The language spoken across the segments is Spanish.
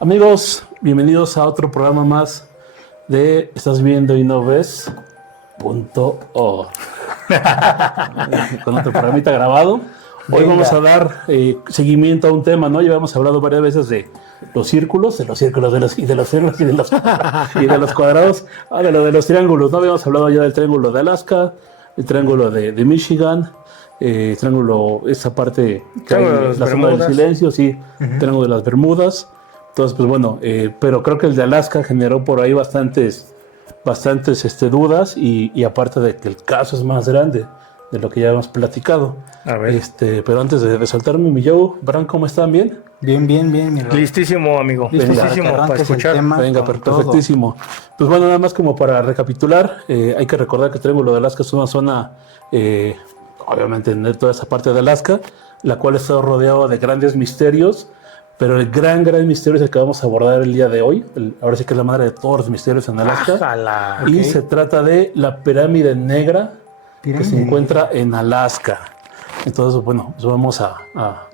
Amigos, bienvenidos a otro programa más de Estás viendo y no ves .org. Con otro programita grabado. Hoy vamos a dar seguimiento a un tema, ¿no? Ya hemos hablado varias veces de los círculos, de los círculos, de los círculos y de los cuadrados, de los triángulos, ¿no? Habíamos hablado ya del triángulo de Alaska, el triángulo de Michigan, triángulo, esa parte que hay, la zona del silencio, sí, triángulo de las Bermudas. Entonces, pues bueno, pero creo que el de Alaska generó por ahí bastantes dudas y aparte de que el caso es más grande de lo que ya hemos platicado. A ver. Pero antes de soltarme mi Joe, Bran, ¿cómo están? ¿Bien? Bien, mi Rob. Listísimo, amigo. Listísimo para escuchar. Venga, perfectísimo. Pues bueno, nada más como para recapitular, hay que recordar que el Triángulo de Alaska es una zona, obviamente en toda esa parte de Alaska, la cual está rodeado de grandes misterios. Pero el gran misterio es el que vamos a abordar el día de hoy. Ahora sí que es la madre de todos los misterios en Alaska. Ájala. Y se trata de la pirámide negra que se encuentra en Alaska. Entonces, bueno, pues vamos a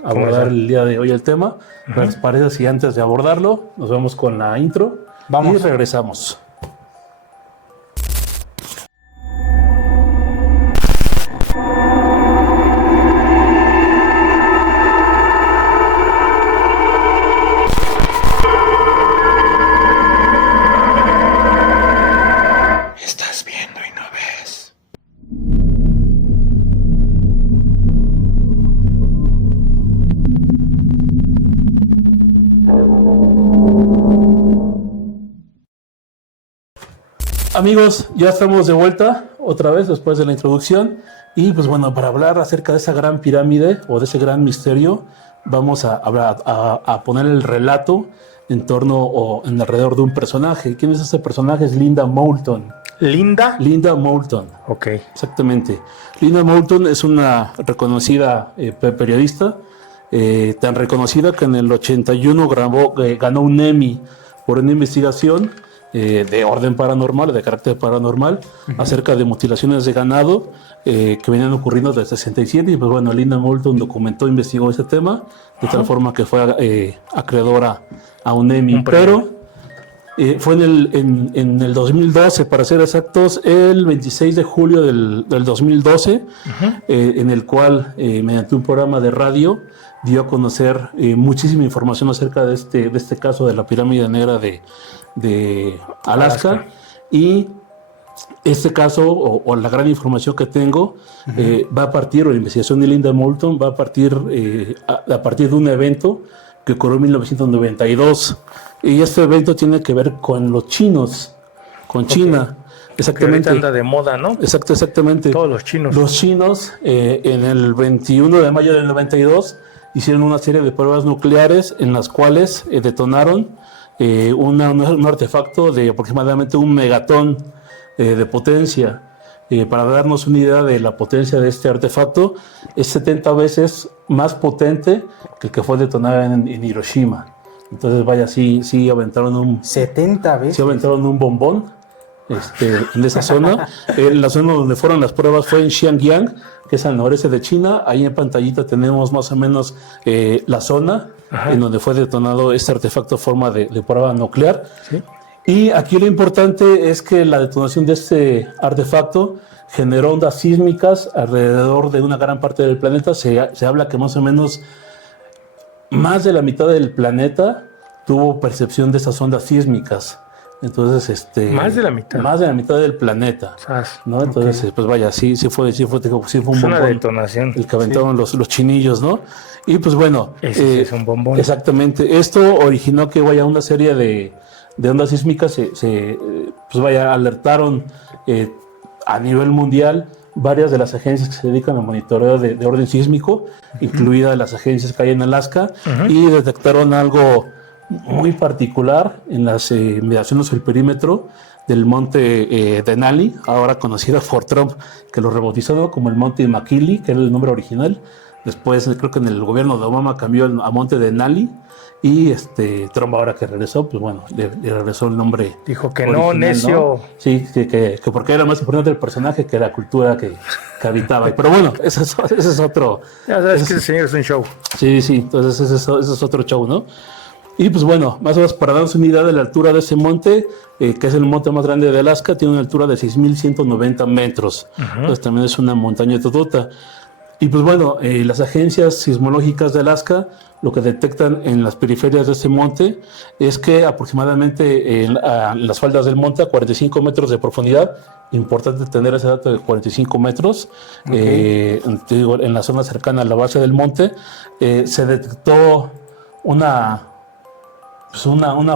abordar el día de hoy el tema. ¿Les parece si antes de abordarlo nos vamos con la intro? Vamos. Y regresamos. Estás viendo y no ves. Amigos, ya estamos de vuelta otra vez después de la introducción y pues bueno, para hablar acerca de esa gran pirámide o de ese gran misterio, vamos a poner el relato en torno o en alrededor de un personaje. ¿Quién es ese personaje? Es Linda Moulton. ¿Linda? Linda Moulton. Ok. Exactamente. Linda Moulton es una reconocida periodista, tan reconocida que en el 81 ganó un Emmy por una investigación de orden paranormal, de carácter paranormal, acerca de mutilaciones de ganado que venían ocurriendo desde el 67. Y pues bueno, Linda Moulton documentó, investigó ese tema, de tal forma que fue acreedora a un Emmy. Pero fue en el 2012, para ser exactos, el 26 de julio del 2012, en el cual, mediante un programa de radio, dio a conocer muchísima información acerca de este caso de la pirámide negra de Alaska. Y este caso, o la gran información que tengo, va a partir, o la investigación de Linda Moulton va a partir a partir de un evento que ocurrió en 1992. Y este evento tiene que ver con los chinos, con China. Exactamente. Que ahorita anda de moda, ¿no? Exactamente. Todos los chinos. Los chinos, en el 21 de mayo del 92, hicieron una serie de pruebas nucleares en las cuales detonaron un artefacto de aproximadamente 1 megatón de potencia. Para darnos una idea de la potencia de este artefacto, es 70 veces más potente que el que fue detonado en Hiroshima. Entonces, vaya, sí aventaron un... 70 veces. Sí aventaron un bombón en esa zona. La zona donde fueron las pruebas fue en Xiangyang, que es al noreste de China. Ahí en pantallita tenemos más o menos la zona en donde fue detonado este artefacto en forma de prueba nuclear. ¿Sí? Y aquí lo importante es que la detonación de este artefacto generó ondas sísmicas alrededor de una gran parte del planeta. Se habla que más o menos más de la mitad del planeta tuvo percepción de esas ondas sísmicas. Entonces, más de la mitad. Más de la mitad del planeta, ¿no? Entonces, pues vaya, sí fue un bombón. Una detonación. El que aventaron los chinillos, ¿no? Y pues bueno. Ese es un bombón. Exactamente. Esto originó que vaya una serie de ondas sísmicas, pues vaya, alertaron a nivel mundial varias de las agencias que se dedican al monitoreo de orden sísmico, incluidas las agencias que hay en Alaska, y detectaron algo muy particular en las mediciones del perímetro del monte Denali, ahora conocido por Trump, que lo rebautizó como el monte McKinley, que era el nombre original. Después creo que en el gobierno de Obama cambió a monte Denali, y Trump, ahora que regresó, pues bueno, le regresó el nombre. Dijo que original, no, necio. ¿no? Sí, que porque era más importante el personaje que la cultura que habitaba. Pero bueno, ese es otro. Ya sabes que ese señor es un show. Sí, entonces ese es otro show, ¿no? Y pues bueno, más o menos para darnos una idea de la altura de ese monte, que es el monte más grande de Alaska, tiene una altura de 6.190 metros. Entonces también es una montaña totota. Y pues bueno, las agencias sismológicas de Alaska lo que detectan en las periferias de ese monte es que aproximadamente en las faldas del monte a 45 metros de profundidad, importante tener ese dato de 45 metros, te digo, en la zona cercana a la base del monte, se detectó una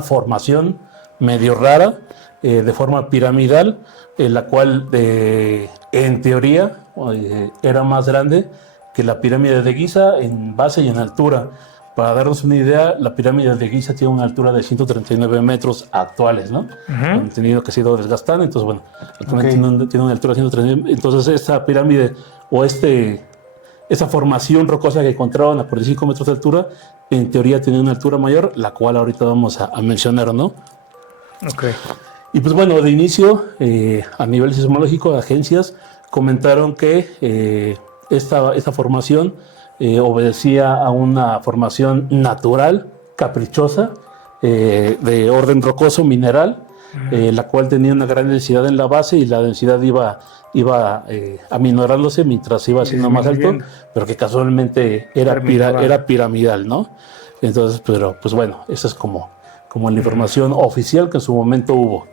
formación medio rara, de forma piramidal, la cual en teoría era más grande que la pirámide de Giza en base y en altura. Para darnos una idea, la pirámide de Giza tiene una altura de 139 metros actuales, ¿no? Han tenido que se ha ido desgastando, entonces bueno, actualmente tiene una altura de 139. Entonces esta pirámide o esa formación rocosa que encontraron a 45 metros de altura, en teoría tenía una altura mayor, la cual ahorita vamos a mencionar, ¿no? Y pues bueno, de inicio, a nivel sismológico, agencias comentaron que esta formación obedecía a una formación natural, caprichosa, de orden rocoso, mineral, la cual tenía una gran densidad en la base y la densidad iba aminorándose mientras iba siendo más alto, pero que casualmente era piramidal, ¿no? Entonces, pero pues bueno, esa es como la información oficial que en su momento hubo.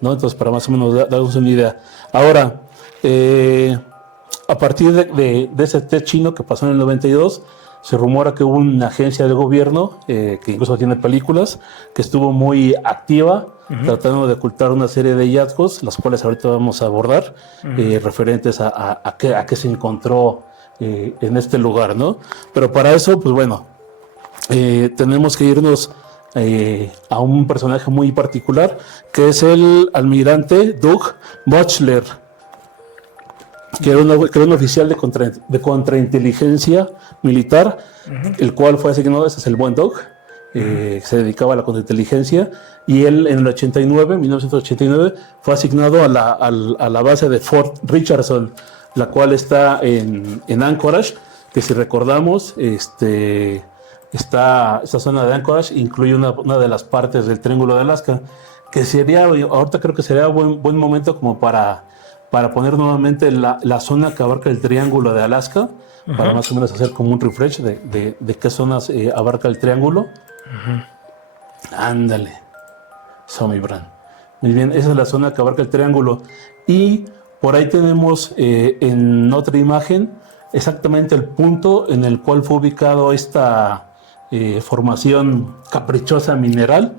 ¿No? Entonces, para más o menos darnos una idea. Ahora, a partir de ese test chino que pasó en el 92, se rumora que hubo una agencia del gobierno, que incluso tiene películas, que estuvo muy activa, tratando de ocultar una serie de hallazgos, las cuales ahorita vamos a abordar, referentes a qué se encontró en este lugar, ¿no? Pero para eso, pues bueno, tenemos que irnos a un personaje muy particular, que es el almirante Doug Mochler, que era un oficial de contrainteligencia militar, el cual fue asignado, ese es el buen Doug, se dedicaba a la contrainteligencia, y él en el 1989, fue asignado a la base de Fort Richardson, la cual está en Anchorage, que si recordamos, esta zona de Anchorage incluye una de las partes del Triángulo de Alaska, que ahorita creo que sería buen momento como para poner nuevamente la zona que abarca el Triángulo de Alaska, para más o menos hacer como un refresh de qué zonas abarca el Triángulo. Ándale, Somi Brand. Muy bien, esa es la zona que abarca el Triángulo. Y por ahí tenemos en otra imagen exactamente el punto en el cual fue ubicado esta formación caprichosa mineral,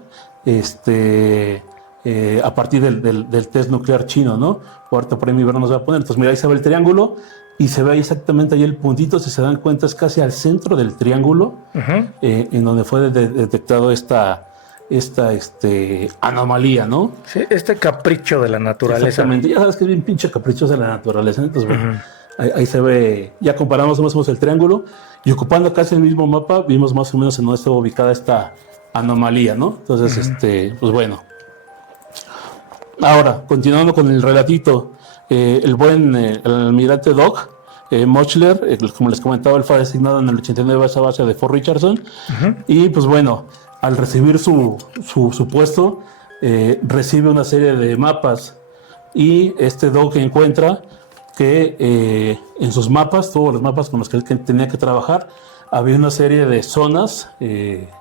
a partir del test nuclear chino, ¿no? Ahorita por ahí mi verano nos va a poner. Entonces, mira, ahí se ve el triángulo y se ve ahí exactamente ahí el puntito. Si se dan cuenta, es casi al centro del triángulo, en donde fue detectado esta anomalía, ¿no? Sí, este capricho de la naturaleza. Exactamente. Ya sabes que es bien pinche caprichosa la naturaleza. Entonces, bueno, ahí se ve, ya comparamos más o menos el triángulo y ocupando casi el mismo mapa, vimos más o menos en dónde estaba ubicada esta anomalía, ¿no? Entonces, pues bueno. Ahora, continuando con el relatito, el almirante Doug Mochler, como les comentaba, él fue designado en el 89 a esa base de Fort Richardson, y pues bueno, al recibir su puesto, recibe una serie de mapas, y Doug encuentra que en sus mapas, todos los mapas con los que él tenía que trabajar, había una serie de zonas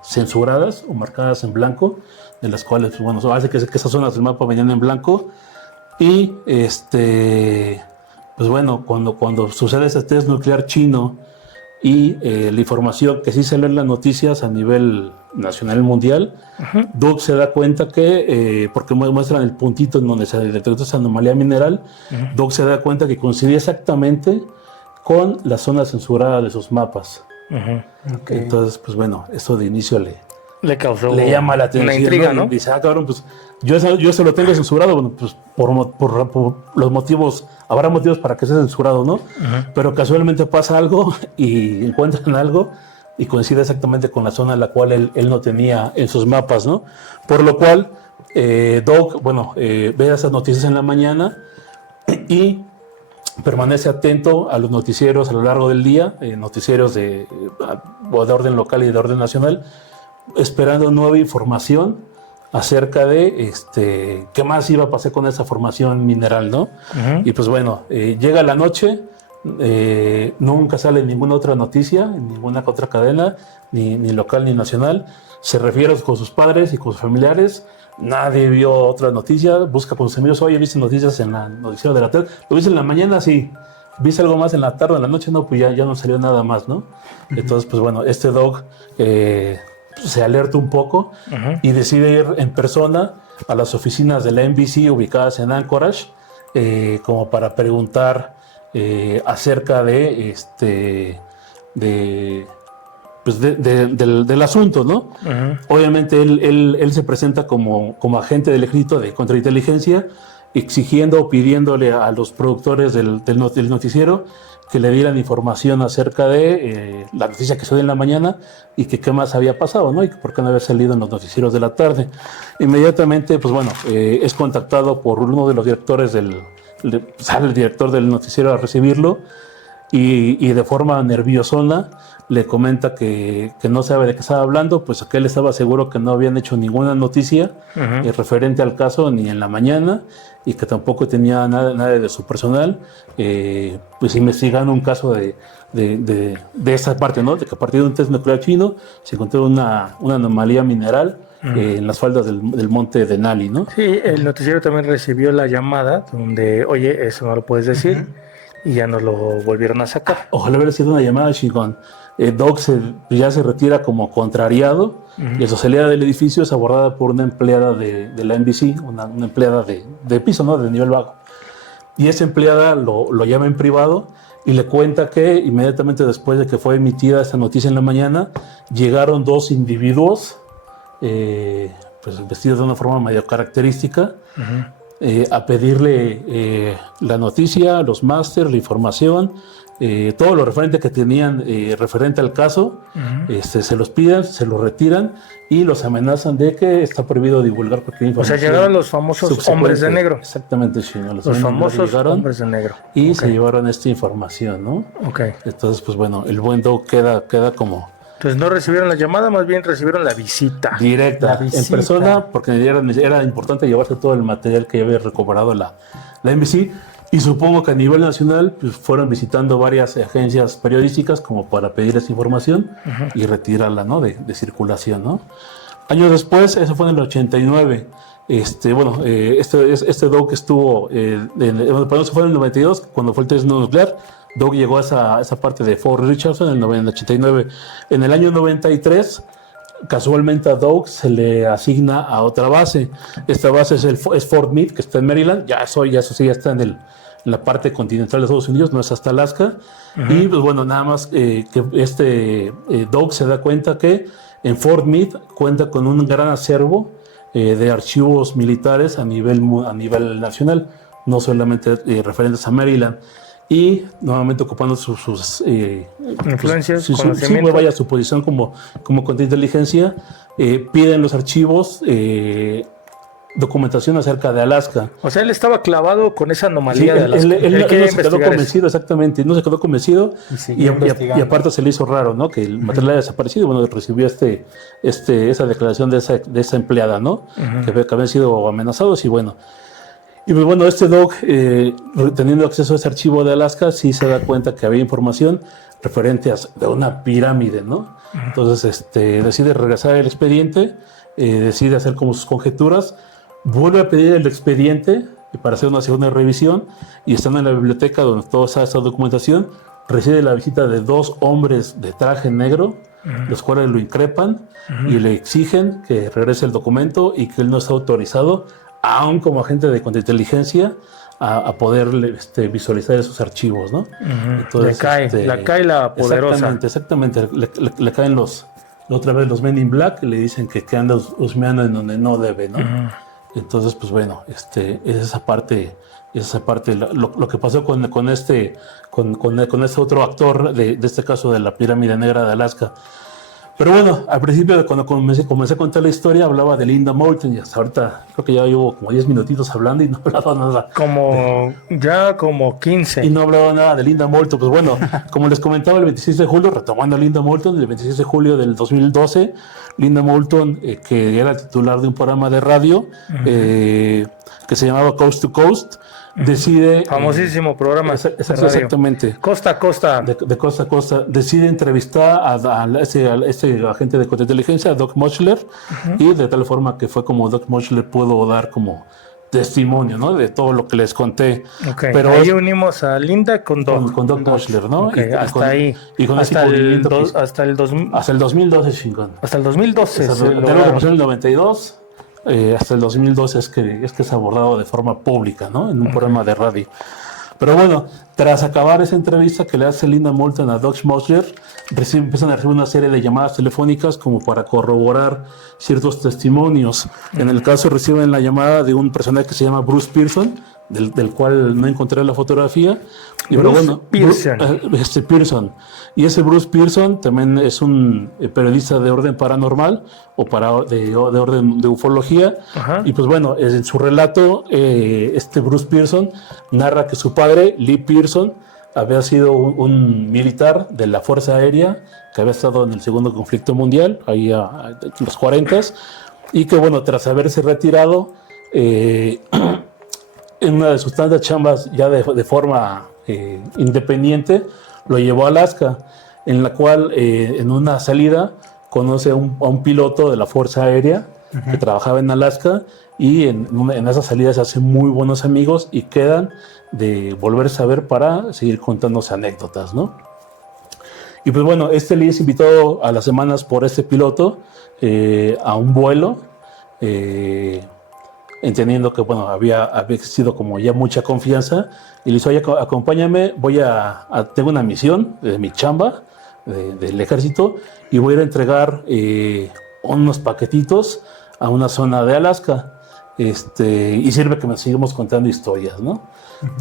censuradas o marcadas en blanco, de las cuales, pues, bueno, hace que esas zonas del mapa venían en blanco. Y pues bueno, cuando sucede ese test nuclear chino y la información que sí se lee en las noticias a nivel nacional y mundial, Doug se da cuenta que, porque muestran el puntito en donde se detectó esa anomalía mineral, Doug se da cuenta que coincide exactamente con la zona censurada de sus mapas. Entonces, pues bueno, eso de inicio le llama la atención, una intriga, ¿no? Y dice, cabrón, pues yo se lo tengo censurado, bueno, pues por los motivos, habrá motivos para que sea censurado, ¿no? Pero casualmente pasa algo y encuentran algo y coincide exactamente con la zona en la cual él no tenía en sus mapas, ¿no? Por lo cual, Doug, ve esas noticias en la mañana y permanece atento a los noticieros a lo largo del día, noticieros de orden local y de orden nacional, esperando nueva información acerca de qué más iba a pasar con esa formación mineral, ¿no? Y pues bueno, llega la noche, nunca sale ninguna otra noticia, en ninguna otra cadena, ni local ni nacional. Se refiere con sus padres y con sus familiares. Nadie vio otra noticia. Busca con sus amigos. Oye, ¿viste noticias en la noticiero de la tarde? ¿Lo viste en la mañana? Sí. ¿Viste algo más en la tarde o en la noche? No, pues ya no salió nada más, ¿no? Entonces, pues bueno, Doug se alerta un poco y decide ir en persona a las oficinas de la NBC ubicadas en Anchorage, como para preguntar acerca del asunto, ¿no? Obviamente él se presenta como agente del ejército de contrainteligencia, exigiendo o pidiéndole a los productores del noticiero que le dieran información acerca de la noticia que se dio en la mañana y que qué más había pasado, ¿no? Y por qué no había salido en los noticieros de la tarde. Inmediatamente, pues bueno, es contactado por uno de los directores sale el director del noticiero a recibirlo y de forma nerviosona le comenta que no sabe de qué estaba hablando, pues que él estaba seguro que no habían hecho ninguna noticia referente al caso ni en la mañana, y que tampoco tenía nada de su personal, pues investigando un caso de esa parte, ¿no? De que a partir de un test nuclear chino se encontró una anomalía mineral en las faldas del monte Denali, ¿no? Sí, el noticiero también recibió la llamada donde, oye, eso no lo puedes decir, y ya nos lo volvieron a sacar. Ojalá hubiera sido una llamada chingón. Doug ya se retira como contrariado, y la salida del edificio es abordada por una empleada de la NBC, una empleada de piso, ¿no? De nivel bajo. Y esa empleada lo llama en privado y le cuenta que inmediatamente después de que fue emitida esta noticia en la mañana, llegaron dos individuos, pues vestidos de una forma medio característica, a pedirle la noticia, los máster, la información, todo lo referente que tenían referente al caso. Se los piden, se los retiran y los amenazan de que está prohibido divulgar cualquier información. O sea, llegaron los famosos hombres de negro. Exactamente, sí, ¿no? Los famosos hombres de negro. Y se llevaron esta información, ¿no? Entonces, pues bueno, el buen Doug queda como... Entonces no recibieron la llamada, más bien recibieron la visita. Directa, en persona, porque era importante llevarse todo el material que había recuperado la NBC. Y supongo que a nivel nacional pues, fueron visitando varias agencias periodísticas como para pedir esa información y retirarla, ¿no? de circulación, ¿no? Años después, eso fue en el 89. Doug estuvo, eso fue en el 92, cuando fue el test nuclear. Doug llegó a esa parte de Fort Richardson en el 89. En el año 93, casualmente a Doug se le asigna a otra base. Esta base es Fort Meade, que está en Maryland. Ya está en la parte continental de Estados Unidos, no es hasta Alaska. Y pues bueno, nada más que Doug se da cuenta que en Fort Meade cuenta con un gran acervo de archivos militares a nivel nacional, no solamente referentes a Maryland. Y nuevamente ocupando sus influencias, su posición como contrainteligencia, piden los archivos, documentación acerca de Alaska. O sea, él estaba clavado con esa anomalía de Alaska. Él no se quedó convencido, exactamente, no se quedó convencido, y aparte se le hizo raro, ¿no? Que el material haya desaparecido. Bueno, recibió esa declaración de esa empleada, ¿no? Que habían sido amenazados. Y pues bueno, Doug, teniendo acceso a ese archivo de Alaska, sí se da cuenta que había información referente a una pirámide, ¿no? Entonces decide regresar el expediente, decide hacer como sus conjeturas, vuelve a pedir el expediente para hacer una segunda revisión, y estando en la biblioteca donde toda esa documentación, recibe la visita de dos hombres de traje negro, los cuales lo increpan y le exigen que regrese el documento y que él no está autorizado, aún como agente de contrainteligencia, a poder visualizar esos archivos, ¿no? Entonces, le cae la poderosa. Exactamente. Le caen otra vez los Men in Black, y le dicen que anda husmeando en donde no debe, ¿no? Entonces, pues bueno, es esa parte, lo que pasó con este otro actor de este caso de la pirámide negra de Alaska. Pero bueno, al principio, cuando comencé a contar la historia, hablaba de Linda Moulton, y hasta ahorita creo que ya llevo como 10 minutitos hablando y no hablaba nada. Como 15. Y no hablaba nada de Linda Moulton. Pues bueno, como les comentaba, el 26 de julio, retomando a Linda Moulton, el 26 de julio del 2012, Linda Moulton, que era titular de un programa de radio que se llamaba Coast to Coast, decide... Famosísimo programa. Exactamente. Costa a costa. De costa a costa. Decide entrevistar a ese agente de contrainteligencia, a Doc Moschler, y de tal forma que fue como Doc Moschler pudo dar como testimonio, ¿no? De todo lo que les conté. Okay. Pero ahí unimos a Linda con Doc. Con Doc Moschler, ¿no? Okay, hasta ahí. Y con hasta el 2012, chingón. Hasta el 2012. De lo que pasó en el 92 hasta el 2012 es que es abordado de forma pública, ¿no? En un programa de radio. Pero bueno, tras acabar esa entrevista que le hace Linda Moulton a Doc Moschler, empiezan a recibir una serie de llamadas telefónicas como para corroborar ciertos testimonios. En el caso reciben la llamada de un personaje que se llama Bruce Pearson, del cual no encontré la fotografía. Y Pearson. Y ese Bruce Pearson también es un periodista de orden paranormal o de orden de ufología. Ajá. Y pues bueno, en su relato, este Bruce Pearson narra que su padre, Lee Pearson, había sido un militar de la Fuerza Aérea que había estado en el segundo conflicto mundial, ahí en los 40s, y que bueno, tras haberse retirado, en una de sus tantas chambas ya de forma independiente, lo llevó a Alaska, en la cual en una salida conoce a un piloto de la Fuerza Aérea que trabajaba en Alaska, y en esa salida se hacen muy buenos amigos y quedan de volverse a ver para seguir contándose anécdotas, ¿no? Y pues bueno, Lee es invitado a las semanas por este piloto a un vuelo, entendiendo que bueno, había existido como ya mucha confianza, y le dice: oye, acompáñame, tengo una misión de mi chamba del ejército, y voy a ir a entregar unos paquetitos a una zona de Alaska, y sirve que nos sigamos contando historias, ¿no?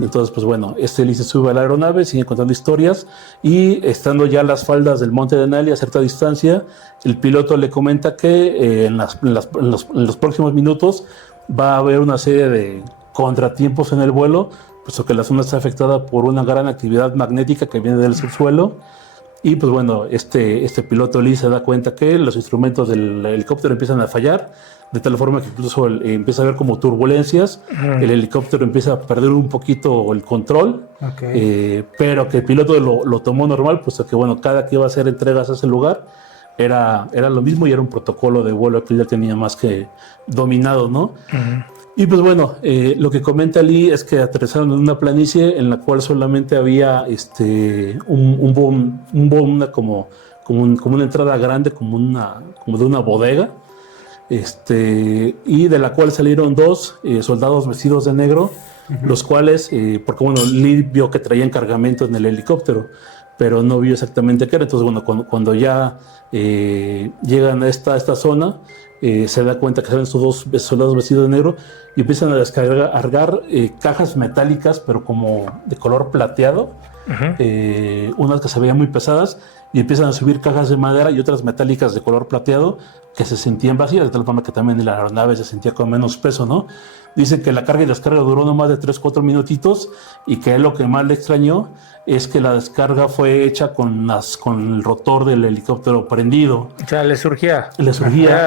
Entonces, pues bueno, Lee se sube a la aeronave, sigue contando historias, y estando ya a las faldas del Monte Denali a cierta distancia, el piloto le comenta que en los próximos minutos va a haber una serie de contratiempos en el vuelo, puesto que la zona está afectada por una gran actividad magnética que viene del subsuelo. Y pues bueno, este piloto Lee se da cuenta que los instrumentos del helicóptero empiezan a fallar, de tal forma que incluso empieza a haber como turbulencias, el helicóptero empieza a perder un poquito el control, pero que el piloto lo tomó normal, puesto que bueno, cada que iba a hacer entregas a ese lugar era lo mismo, y era un protocolo de vuelo que él ya tenía más que dominado, ¿no? Y pues bueno, lo que comenta Lee es que aterrizaron en una planicie en la cual solamente había como una entrada grande, como de una bodega, y de la cual salieron dos soldados vestidos de negro, los cuales, porque bueno, Lee vio que traían cargamento en el helicóptero, pero no vio exactamente qué era. Entonces bueno, cuando ya llegan a esta zona, se da cuenta que salen estos dos soldados vestidos de negro y empiezan a descargar cajas metálicas, pero como de color plateado, unas que se veían muy pesadas, y empiezan a subir cajas de madera y otras metálicas de color plateado que se sentían vacías, de tal forma que también la aeronave se sentía con menos peso, ¿no? Dicen que la carga y descarga duró no más de 3-4 minutitos, y que lo que más le extrañó es que la descarga fue hecha con el rotor del helicóptero prendido. O sea, le surgía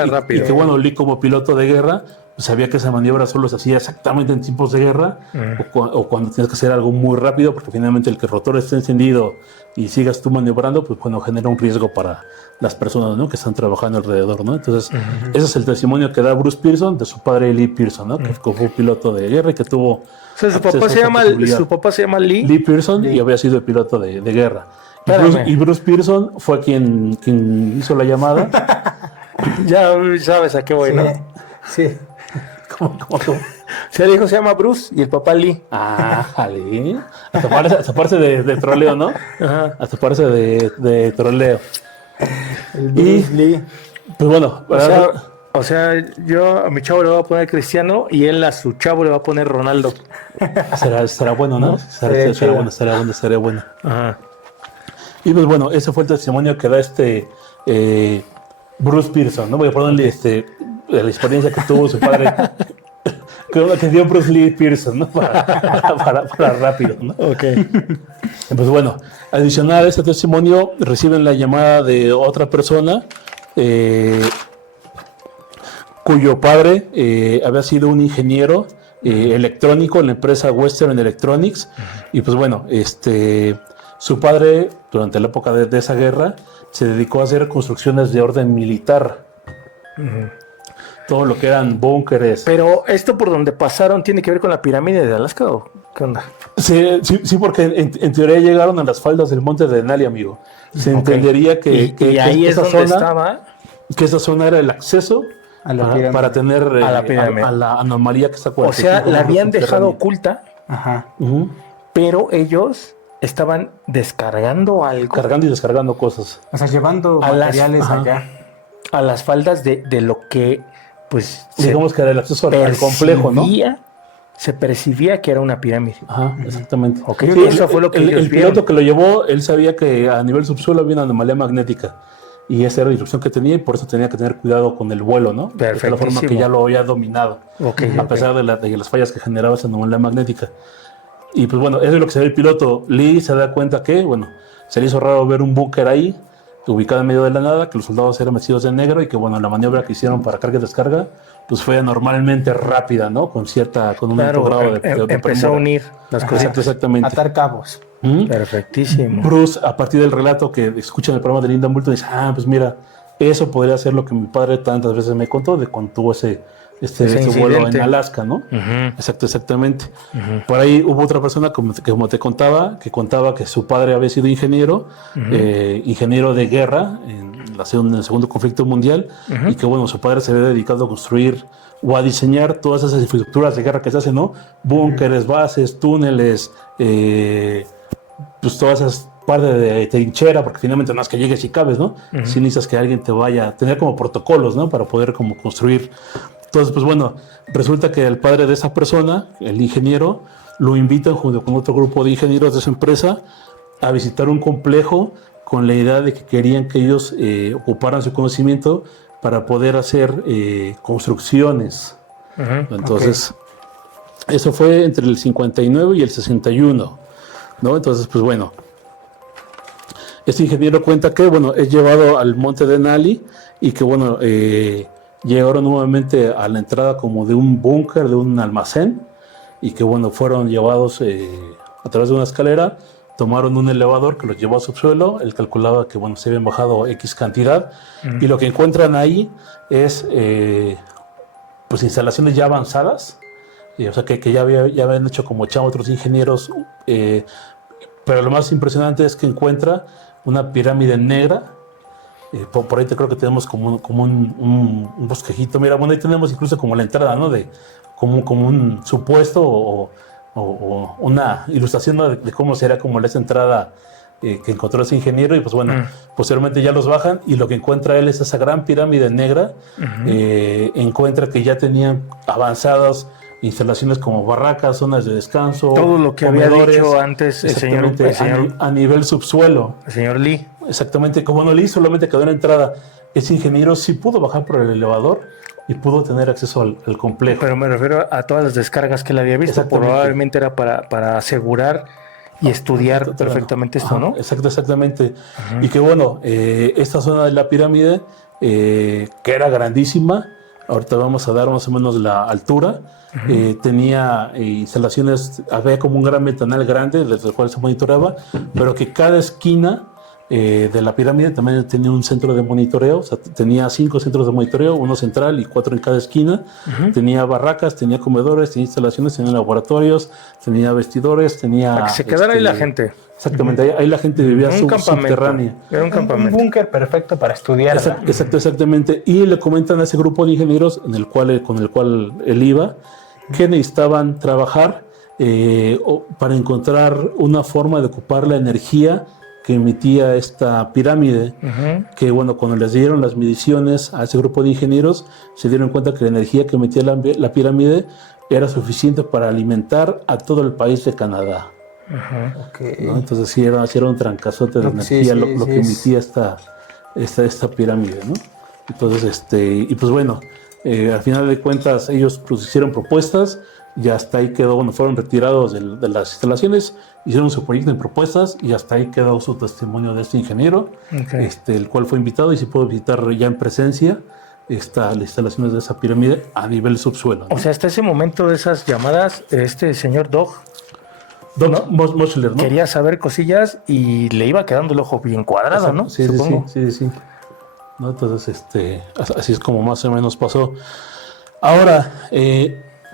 rápido. Y que bueno, Lee, como piloto de guerra, sabía que esa maniobra solo se hacía exactamente en tiempos de guerra, o cuando tienes que hacer algo muy rápido, porque finalmente el que el rotor esté encendido y sigas tú maniobrando, pues bueno, genera un riesgo para las personas, ¿no?, que están trabajando alrededor, ¿no? Entonces, ese es el testimonio que da Bruce Pearson de su padre Lee Pearson, ¿no? Que fue piloto de guerra y que tuvo... O sea, su papá se llama Lee. Lee Pearson, y había sido piloto de guerra. Y Bruce Pearson fue quien hizo la llamada. Ya sabes a qué voy, ¿no? Sí. ¿Cómo? El hijo se llama Bruce y el papá Lee. Lee. Hasta parece de troleo, ¿no? Ajá. Hasta parece de troleo. El Bruce Lee. Pues bueno, o sea, yo a mi chavo le voy a poner Cristiano, y él a su chavo le va a poner Ronaldo. será bueno, ¿no? Será bueno. Ajá. Y pues bueno, ese fue el testimonio que da Bruce Pearson, ¿no? Voy a ponerle la experiencia que tuvo su padre, que dio Bruce Lee Pearson, ¿no? Para rápido, ¿no? Ok. Pues bueno, adicional a este testimonio, reciben la llamada de otra persona, cuyo padre había sido un ingeniero electrónico en la empresa Western Electronics. Y pues bueno, su padre, durante la época de esa guerra, se dedicó a hacer construcciones de orden militar. Todo lo que eran búnkeres. Pero esto por donde pasaron tiene que ver con la pirámide de Alaska, ¿o qué onda? Sí, porque en teoría llegaron a las faldas del monte de Denali, amigo. Se entendería que ahí es esa donde zona, estaba que esa zona era el acceso A la pirámide. para tener A la pirámide. a la anomalía que está O sea, la habían dejado subterránea. oculta, Ajá. Ujú. pero ellos estaban descargando algo Cargando y descargando cosas. O sea, llevando A las- materiales ajá. allá. a las faldas de lo que, pues, Digamos que era el acceso al complejo, ¿no? se percibía que era una pirámide. Ajá, exactamente. Ok, eso fue lo que ellos el vieron. piloto que lo llevó, él sabía que a nivel subsuelo había una anomalía magnética. Y esa era la instrucción que tenía y por eso tenía que tener cuidado con el vuelo, ¿no? De la forma que Perfectísimo. ya lo había dominado. Ok, A pesar de las fallas que generaba esa anomalía magnética. Y pues bueno, eso es lo que se ve el piloto. Lee se da cuenta que, bueno, se le hizo raro ver un búnker ahí, ubicado en medio de la nada, que los soldados eran vestidos de negro y que, bueno, la maniobra que hicieron para carga y descarga, pues fue anormalmente rápida, ¿no? Con un alto Claro, grado de empezó a premura. unir las cosas. Exactamente. Atar cabos. ¿Mm? Perfectísimo. Bruce, a partir del relato que escucha en el programa de Linda Moulton, dice, pues mira, eso podría ser lo que mi padre tantas veces me contó de cuando tuvo ese vuelo en incidente. Alaska, ¿no? Ujú. Exactamente. Por ahí hubo otra persona, como te contaba, que su padre había sido ingeniero, ingeniero de guerra en el segundo conflicto mundial, y que, bueno, su padre se había dedicado a construir o a diseñar todas esas infraestructuras de guerra que se hacen, ¿no? Búnkeres, bases, túneles, pues todas esas partes de trinchera, porque finalmente no es que llegues y cabes, ¿no? Sí necesitas que alguien te vaya a tener como protocolos, ¿no? Para poder como construir. Entonces, pues bueno, resulta que el padre de esa persona, el ingeniero, lo invitan junto con otro grupo de ingenieros de su empresa a visitar un complejo con la idea de que querían que ellos ocuparan su conocimiento para poder hacer construcciones. Entonces, eso fue entre el 59 y el 61, ¿no? Entonces, pues bueno, este ingeniero cuenta que, bueno, es llevado al monte Denali y que, bueno, llegaron nuevamente a la entrada como de un búnker, de un almacén, y que, bueno, fueron llevados a través de una escalera, tomaron un elevador que los llevó a subsuelo. Él calculaba que, bueno, se habían bajado X cantidad, y lo que encuentran ahí es pues instalaciones ya avanzadas, o sea que ya habían hecho como echaban otros ingenieros, pero lo más impresionante es que encuentra una pirámide negra. Por ahí creo que tenemos como un bosquejito. Mira, bueno, ahí tenemos incluso como la entrada, ¿no? De como un supuesto o una ilustración, ¿no? de cómo será como esa entrada que encontró ese ingeniero. Y pues bueno, posteriormente ya los bajan y lo que encuentra él es esa gran pirámide negra. Encuentra que ya tenían avanzadas instalaciones como barracas, zonas de descanso, todo lo que había comedores, dicho antes el señor a nivel subsuelo. El señor Lee. Exactamente, como no Lee solamente quedó en la entrada, ese ingeniero sí pudo bajar por el elevador y pudo tener acceso al complejo. Pero me refiero a todas las descargas que él había visto. Probablemente era para asegurar y estudiar perfectamente esto, ¿no? Exactamente. Y que bueno, esta zona de la pirámide, que era grandísima, ahorita vamos a dar más o menos la altura, tenía instalaciones, había como un gran ventanal grande desde el cual se monitoreaba, pero que cada esquina de la pirámide también tenía un centro de monitoreo. O sea, tenía 5 centros de monitoreo, uno central y 4 en cada esquina. Tenía barracas, tenía comedores, tenía instalaciones, tenía laboratorios, tenía vestidores, tenía... Para que se quedara ahí la gente. Exactamente, ahí la gente vivía subterránea. Era un campamento. Un búnker perfecto para estudiar. Exactamente. Y le comentan a ese grupo de ingenieros con el cual él iba, que necesitaban trabajar para encontrar una forma de ocupar la energía que emitía esta pirámide, que bueno, cuando les dieron las mediciones a ese grupo de ingenieros, se dieron cuenta que la energía que emitía la pirámide era suficiente para alimentar a todo el país de Canadá. ¿No? Entonces sí era un trancazote de energía lo que emitía esta pirámide, ¿no? Entonces, y pues bueno, al final de cuentas ellos pues hicieron propuestas y hasta ahí quedó. Bueno, fueron retirados de las instalaciones, hicieron su proyecto en propuestas y hasta ahí quedó su testimonio de este ingeniero, el cual fue invitado y se pudo visitar ya en presencia las instalaciones de esa pirámide a nivel subsuelo, ¿no? O sea, hasta ese momento de esas llamadas, este señor Dog Doc Moschler, ¿no? quería saber cosillas y le iba quedando el ojo bien cuadrado, Exacto, ¿no? Sí, Supongo. sí. ¿No? Entonces, así es como más o menos pasó. Ahora,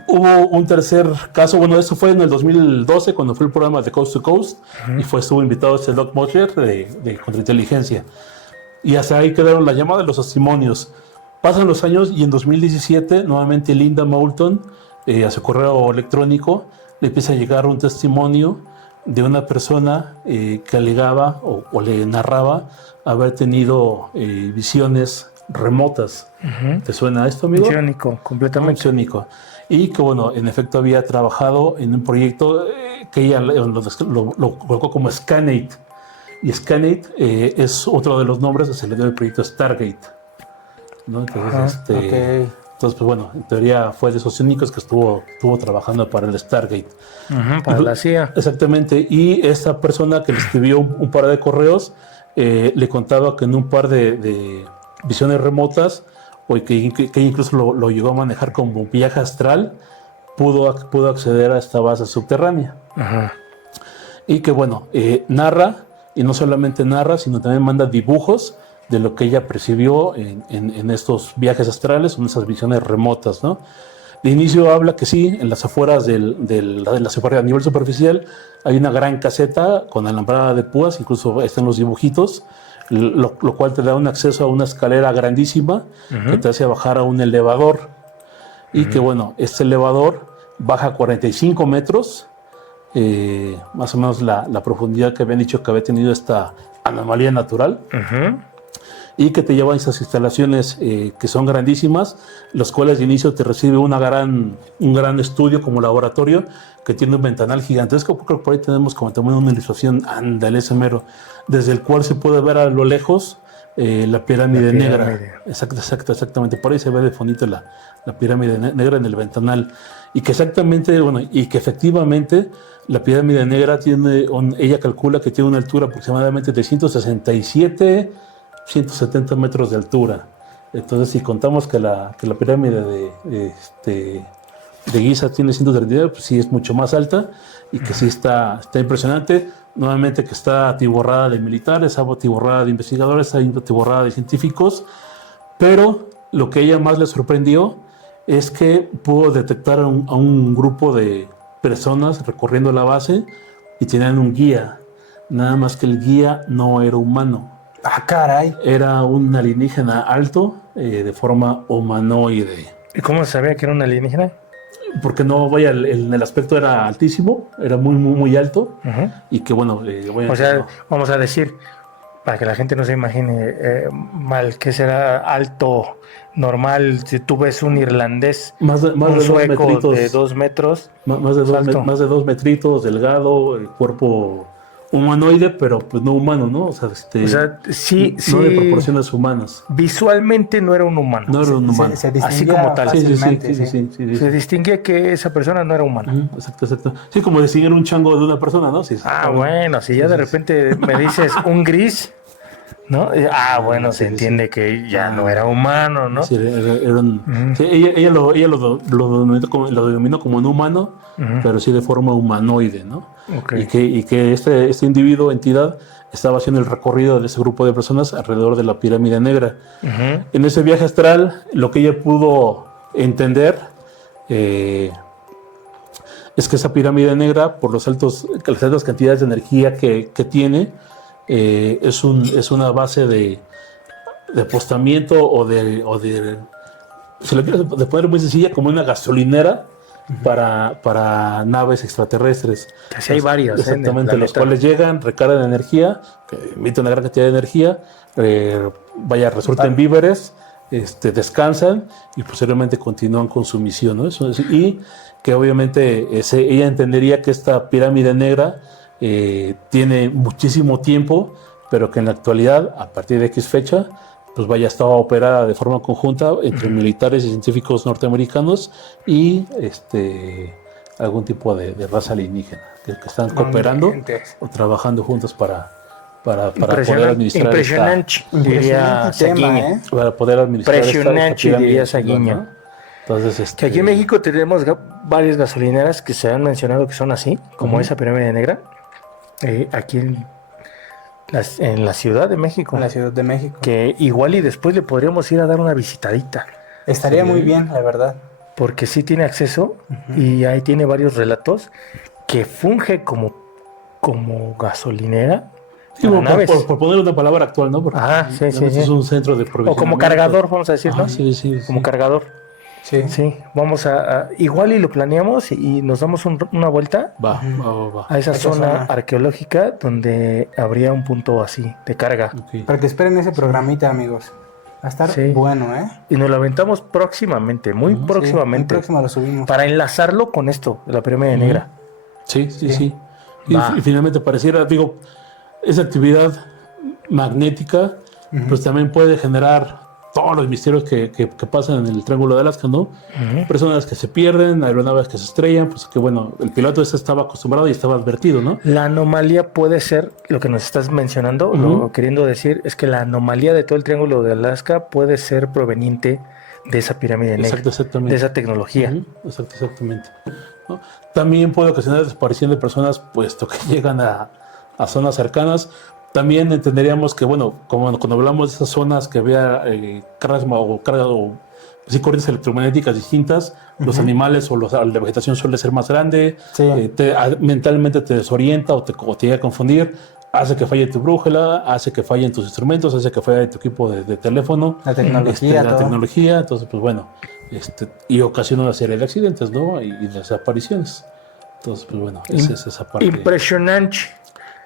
hubo un tercer caso, bueno, eso fue en el 2012 cuando fue el programa de Coast to Coast y estuvo invitado Doc Moschler de Contrainteligencia. Y hasta ahí quedaron las llamadas, los testimonios. Pasan los años y en 2017 nuevamente Linda Moulton a su correo electrónico le empieza a llegar un testimonio de una persona que alegaba o le narraba haber tenido visiones remotas. ¿Te suena esto, amigo? Psiónico, completamente. Psiónico. Y que, bueno, en efecto había trabajado en un proyecto que ella lo colocó como Scanate. Y Scanate es otro de los nombres que se le dio al proyecto Stargate, ¿no? Entonces, entonces, pues bueno, en teoría fue de esos únicos que estuvo trabajando para el Stargate. Para la CIA. Exactamente. Y esta persona que le escribió un par de correos le contaba que en un par de visiones remotas, o que incluso lo llegó a manejar como viaje astral, pudo acceder a esta base subterránea. Ajá. Y que, bueno, narra, y no solamente narra, sino también manda dibujos de lo que ella percibió en estos viajes astrales, en esas visiones remotas, ¿no? De inicio habla que sí, en las afueras de la a nivel superficial hay una gran caseta con alambrada de púas, incluso están los dibujitos, lo cual te da un acceso a una escalera grandísima que te hace bajar a un elevador. Y que, bueno, este elevador baja 45 metros, más o menos la profundidad que habían dicho que había tenido esta anomalía natural. Y que te lleva a esas instalaciones que son grandísimas, los cuales de inicio te recibe un gran estudio como laboratorio que tiene un ventanal gigantesco. Creo que por ahí tenemos como también una ilustración, ándale, ese mero, desde el cual se puede ver a lo lejos la pirámide negra. Exactamente, por ahí se ve de fondito la pirámide negra en el ventanal. Y que efectivamente la pirámide negra ella calcula que tiene una altura aproximadamente de 170 metros de altura. Entonces, si contamos que la pirámide de Giza tiene 139, pues sí es mucho más alta y que sí está impresionante. Nuevamente que está atiborrada de militares, está atiborrada de investigadores, está atiborrada de científicos, pero lo que a ella más le sorprendió es que pudo detectar a un grupo de personas recorriendo la base y tenían un guía, nada más que el guía no era humano. ¡Ah, caray! Era un alienígena alto, de forma humanoide. ¿Y cómo sabía que era un alienígena? Porque el aspecto era altísimo, era muy, muy, muy alto. Y que, bueno, o sea, vamos a decir, para que la gente no se imagine mal, ¿qué será alto, normal? Si tú ves un irlandés, un sueco de 2 metros. Más de 2 metritos, delgado, el cuerpo humanoide, pero pues no humano, ¿no? O sea, sí, no de proporciones humanas. Visualmente no era un humano. No era un humano. Se así como tal. Sí. Se distingue que esa persona no era humana. Exacto. Sí, como distinguir un chango de una persona, ¿no? Sí, bueno, si ya de repente me dices un gris, ¿no? Bueno, se entiende que ya no era humano, ¿no? Sí, ella lo denominó como un humano, pero sí de forma humanoide, ¿no? Okay. Y que este entidad, estaba haciendo el recorrido de ese grupo de personas alrededor de la pirámide negra. En ese viaje astral, lo que ella pudo entender es que esa pirámide negra, por las altas cantidades de energía que tiene, es una base de apostamiento o de se lo quiero poner muy sencilla, como una gasolinera para naves extraterrestres. Casi hay varias. Exactamente, los cuales llegan, recargan energía, que emiten una gran cantidad de energía, resultan víveres, descansan y posteriormente continúan con su misión, ¿no? Y que obviamente ella entendería que esta pirámide negra tiene muchísimo tiempo, pero que en la actualidad, a partir de X fecha, pues estaba operada de forma conjunta entre militares y científicos norteamericanos y algún tipo de raza alienígena que están cooperando o trabajando juntos para para poder administrar impresionante, diría Impresionante tema, Saguiño. para poder administrar Impresionante, pirámide, diría Saguiño. ¿no? Entonces, Que aquí en México tenemos varias gasolineras que se han mencionado que son así, como esa pirámide negra, aquí en la Ciudad de México. En la Ciudad de México. Que igual y después le podríamos ir a dar una visitadita, Estaría muy bien, la verdad. porque sí tiene acceso y ahí tiene varios relatos que funge como gasolinera. sí, para naves. por poner una palabra actual, ¿no? Porque Ajá, sí, sí, realmente es sí. un centro de O provisionamiento. como cargador, vamos a decir, ¿no? Sí, sí, Como sí. cargador. Sí. Sí, vamos igual y lo planeamos y nos damos una vuelta Va. a esa Esa zona zona. arqueológica donde habría un punto así de carga. Ok. Para que esperen ese programita, amigos. Va a estar Sí. bueno, ¿eh? Y nos lo aventamos próximamente, muy Sí, muy próximamente, próximo lo subimos. para enlazarlo con esto, de la pirámide negra. Sí. Y, Va. y finalmente pareciera, digo, esa actividad magnética, pues también puede generar todos los misterios que pasan en el Triángulo de Alaska, ¿no? Personas que se pierden, aeronaves que se estrellan, pues que bueno, el piloto estaba acostumbrado y estaba advertido, ¿no? La anomalía puede ser, lo que nos estás mencionando, lo queriendo decir, es que la anomalía de todo el Triángulo de Alaska puede ser proveniente de esa pirámide negra, Exactamente. de esa tecnología. Exactamente. ¿No? También puede ocasionar desaparición de personas, puesto que llegan a zonas cercanas. También entenderíamos que, bueno, como cuando hablamos de esas zonas que había cargas o sí, corrientes electromagnéticas distintas, los animales o la vegetación suele ser más grande, Sí. mentalmente te desorienta o te llega a confundir, hace que falle tu brújula, hace que fallen tus instrumentos, hace que falle tu equipo de teléfono, La tecnología, la todo. tecnología, entonces pues bueno, y ocasiona una serie de accidentes, ¿no? Y desapariciones. Entonces pues bueno, esa es esa parte. Impresionante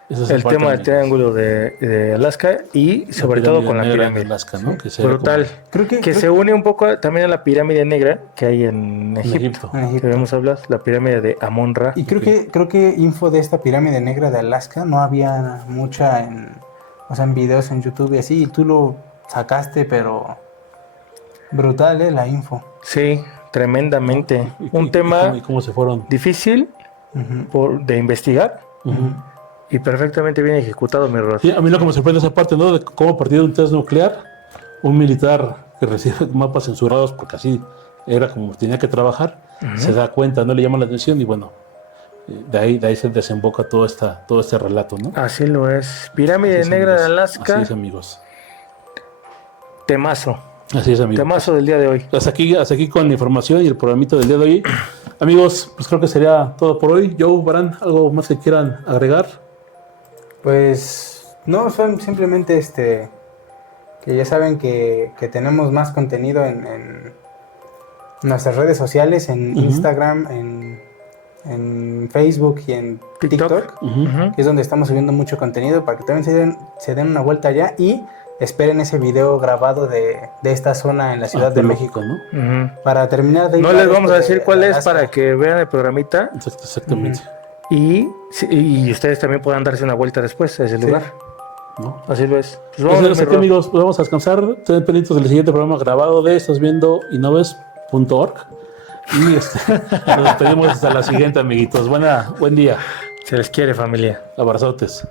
esa es esa el parte, tema del amigos. Triángulo de Alaska y La sobre todo con la negra pirámide. de Alaska, ¿no? Que sería Brutal. Creo que- se une un poco también a la pirámide negra que hay en como en Egipto. Egipto. En Egipto. Que vamos a hablar, la pirámide de Amon-Ra. Y creo que info de esta pirámide negra de Alaska no había mucha en videos en YouTube y así, y tú lo sacaste, pero brutal, la info. Sí, tremendamente. Y Un tema cómo se fueron. difícil de investigar y perfectamente bien ejecutado, mi Rod. Sí, a mí lo que me sorprende es esa parte, ¿no? De cómo a partir de un test nuclear, un militar que recibe mapas censurados, porque así era como tenía que trabajar, se da cuenta, no le llama la atención y bueno, de ahí se desemboca todo este relato, ¿no? Así lo es. Pirámide Así es, negra de amigos. Alaska, Así es, amigos. temazo. Así es, amigos. Temazo del día de hoy. Hasta aquí con la información y el programito del día de hoy. Amigos, pues creo que sería todo por hoy. Joe, Barán, ¿algo más que quieran agregar? Pues no, son simplemente que ya saben que tenemos más contenido en nuestras redes sociales, en Instagram, en Facebook y en TikTok, que es donde estamos subiendo mucho contenido, para que también se den una vuelta allá y esperen ese video grabado de esta zona en la Ciudad de México, ¿no? Para terminar de No les vamos a decir cuál es para que vean el programita Exactamente. y ustedes también puedan darse una vuelta después a ese lugar. ¿No? Así lo es. Pues Pues vamos, hasta aquí, amigos, pues vamos a descansar. Estén pendientes del siguiente programa grabado de Estás Viendo Innoves.org. Y nos despedimos hasta la siguiente, amiguitos. Buen día. se les quiere, familia. Abrazotes.